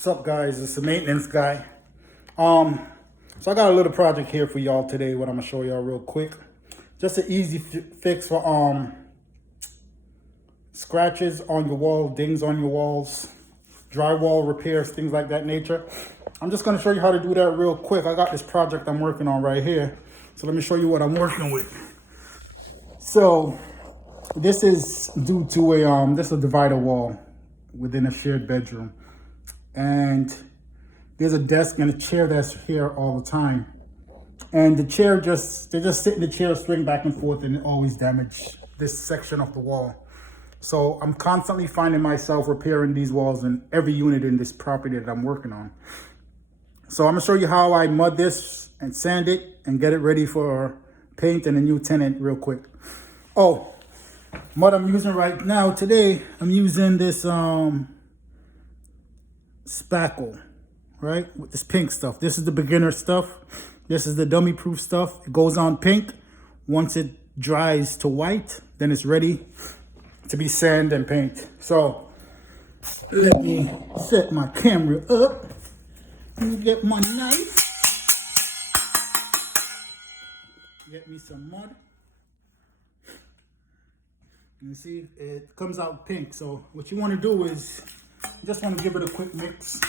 What's up, guys? It's the maintenance guy. So I got a little project here for y'all today. What I'm gonna show y'all real quick. Just an easy fix for scratches on your wall, dings on your walls, drywall repairs, things like that nature. I'm just gonna show you how to do that real quick. I got this project I'm working on right here. So let me show you what I'm working with. So this is due to a this is a divider wall within a shared bedroom. And there's a desk and a chair that's here all the time. And the chair they just sit in the chair, swing back and forth, and it always damage this section of the wall. So I'm constantly finding myself repairing these walls in every unit in this property that I'm working on. So I'm gonna show you how I mud this and sand it and get it ready for paint and a new tenant real quick. Oh, mud I'm using right now today, I'm using this spackle, right, with this pink stuff. This is the beginner stuff. This is the dummy proof stuff. It goes on pink. Once it dries to white, then it's ready to be sand and paint. So let me set my camera up. Let me get my knife. Get me some mud. You see, it comes out pink. So what you want to do is you just want to give it a quick mix.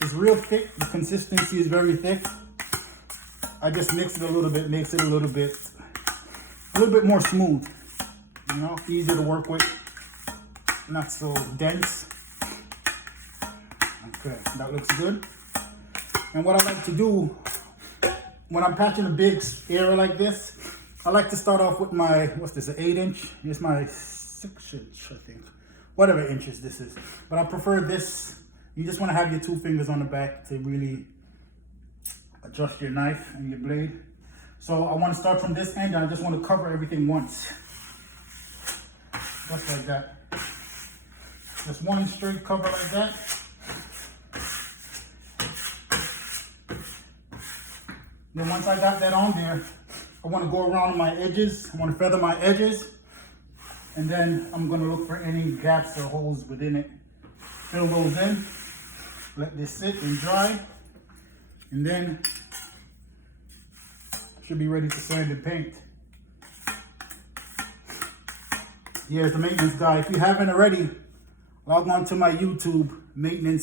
It's real thick. The consistency is very thick. I just mix it a little bit, makes it a little bit more smooth. You know, easier to work with, not so dense. Okay, that looks good. And what I like to do when I'm patching a big area like this, I like to start off with my, what's this, an 8-inch? It's my 6-inch, I think. Whatever inches this is. But I prefer this. You just want to have your 2 fingers on the back to really adjust your knife and your blade. So I want to start from this end, and I just want to cover everything once. Just like that. Just one straight cover like that. Then once I got that on there, I want to go around my edges. I want to feather my edges. And then I'm going to look for any gaps or holes within it. Fill those in. Let this sit and dry. And then should be ready to sand and paint. Here's the maintenance guy. If you haven't already, log on to my YouTube, maintenance